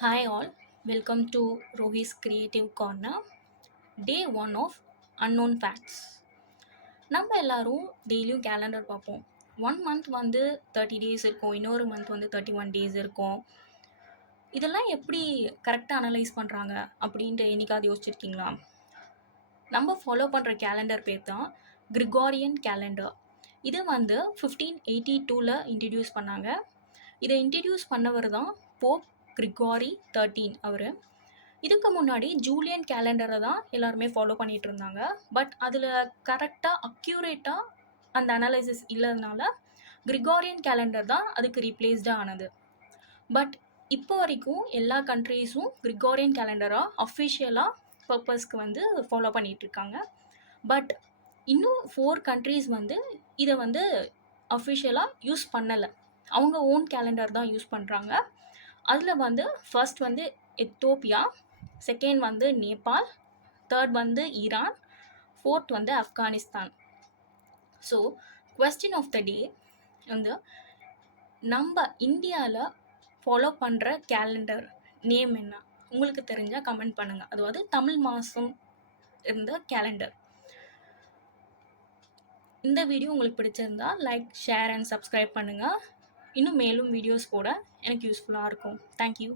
Hi all, welcome to Rohi's Creative Corner. Day 1 of Unknown Facts. நம்ம எல்லாரும் டெய்லியும் calendar பார்ப்போம். 1 மந்த் வந்து 30 டேஸ் இருக்கும், இன்னொரு மந்த் வந்து 31 டேஸ் இருக்கும். இதெல்லாம் எப்படி கரெக்டாக அனலைஸ் பண்ணுறாங்க அப்படின்ட்டு என்னைக்காவது யோசிச்சிருக்கீங்களா? நம்ம ஃபாலோ பண்ணுற கேலண்டர் பேர் தான் கிரிகாரியன் கேலண்டர். இது வந்து 1582ல் இன்ட்ரடியூஸ் பண்ணாங்க. இதை இன்ட்ரடியூஸ் பண்ணவர் தான் போப் கிரிகாரி 13 அவர். இதுக்கு முன்னாடி ஜூலியன் கேலண்டரை தான் எல்லாருமே ஃபாலோ பண்ணிட்டு இருந்தாங்க. பட் அதில் கரெக்டாக அக்யூரேட்டாக அந்த அனாலிசிஸ் இல்லாதனால கிரிகாரியன் கேலண்டர் தான் அதுக்கு ரீப்ளேஸ்டாக ஆனது. பட் இப்போ வரைக்கும் எல்லா கண்ட்ரீஸும் கிரிகாரியன் கேலண்டராக அஃபிஷியலாக பர்பஸ்க்கு வந்து ஃபாலோ பண்ணிகிட்ருக்காங்க. பட் இன்னும் 4 கண்ட்ரீஸ் வந்து இதை வந்து அஃபிஷியலாக யூஸ் பண்ணலை. அவங்க ஓன் கேலண்டர் தான் யூஸ் பண்ணுறாங்க. அதில் வந்து ஃபர்ஸ்ட் வந்து எத்தோப்பியா, செகண்ட் வந்து நேபாள், தேர்ட் வந்து ஈரான், ஃபோர்த் வந்து Afghanistan. So question of the day வந்து நம்ம இந்தியாவில் ஃபாலோ பண்ணுற கேலண்டர் நேம் என்ன? உங்களுக்கு தெரிஞ்சால் கமெண்ட் பண்ணுங்கள். அதாவது தமிழ் மாதம் இருந்த கேலண்டர். இந்த வீடியோ உங்களுக்கு பிடிச்சிருந்தா லைக், ஷேர் அண்ட் சப்ஸ்கிரைப் பண்ணுங்கள். இன்னும் மேலும் வீடியோஸ் போட எனக்கு யூஸ்ஃபுல்லாக இருக்கும். தேங்க்யூ.